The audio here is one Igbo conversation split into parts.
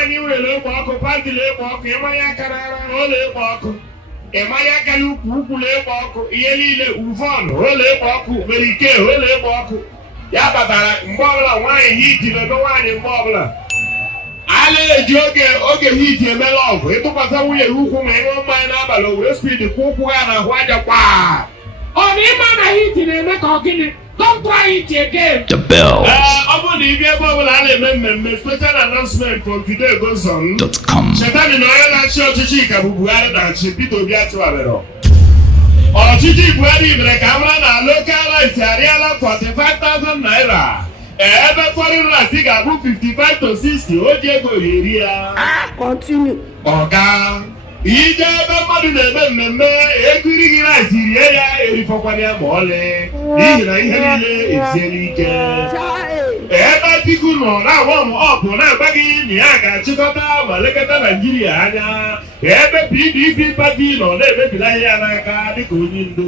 nwaanyị nwere egbe ọkụ pandị na-egbe ọkụ ịmanya aka n'ara ụlọ egbe ọkụ ịmanya aka n'ukwu na-egbe ọkụ ihe niile uvon ụlọ egbe ọkụ nwere ike ụlọ egbe ọkụ ya batara mgbe ọbụla nwaanyị hiti n'ebe nwaanyị mgbe ọbụla a na-eji oge hiti emela ọgụ ịtụkwasị nwunye ya ukwu ma ịṅụ mmanya n'abalị o were spidi kwụ ụkwụ ya na ahụ aja kwa ọ na ịma na hiti na-eme ka ọ gịnị. Don't try it again. The bell. Ọ bụrụ na ibi ebe ọbụla a na-eme mmemme special announcement from today goes on. Chetani na onye na-achị ọchịchị ka bụ Buhari na-achị Peter Obi achịwabere. Ọchịchị Buhari mere ka amara na local rice arịala 45,000 naira. Ebe foreign rice ga-abụ 55 to 60 o ji ego eri ya. Continue. Ọga ije ebe mmadụ na-eme mmemme ekiri gị rice rie ya erifọkwana ya ma ọlị n'ihi na ihe niile esiela ike. Ebe Atiku nọ na-agwa m ọgụ na-agba gị na ya ga-achịkọta ma lekọta Naijiria anya ebe PDP pati nọ na-emebila ya n'aka dịka onye ndu.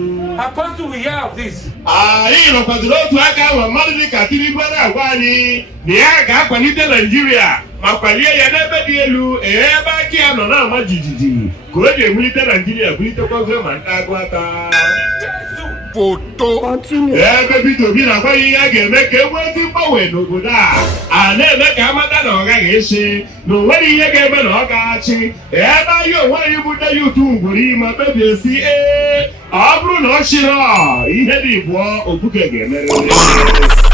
Anyị nọkwaziri otu aka ma mmadụ dịka Tinubu na-agwa anyị na ya ga-akwalite Naijiria ma kwalie ya n'ebe dị elu ebe aka ya nọ na-ama jijiji ka o ji ewulite Naijiria bulitekwazie ma ndị agụ ata. Foto. Ebe Peter Obi na-agwa ihe a ga-eme ka e nwee ezi mgbanwe n'obodo a na-eme ka amata na ọ gaghị echi na o nwere ihe ga-eme na ọ ga-achị ebe anyị onwe anyị bụ nne ya utu ngwuri ma kpebie si ọ bụrụ na ọ chịrị ihe dị ịbụọ obuke ga-emerịrị.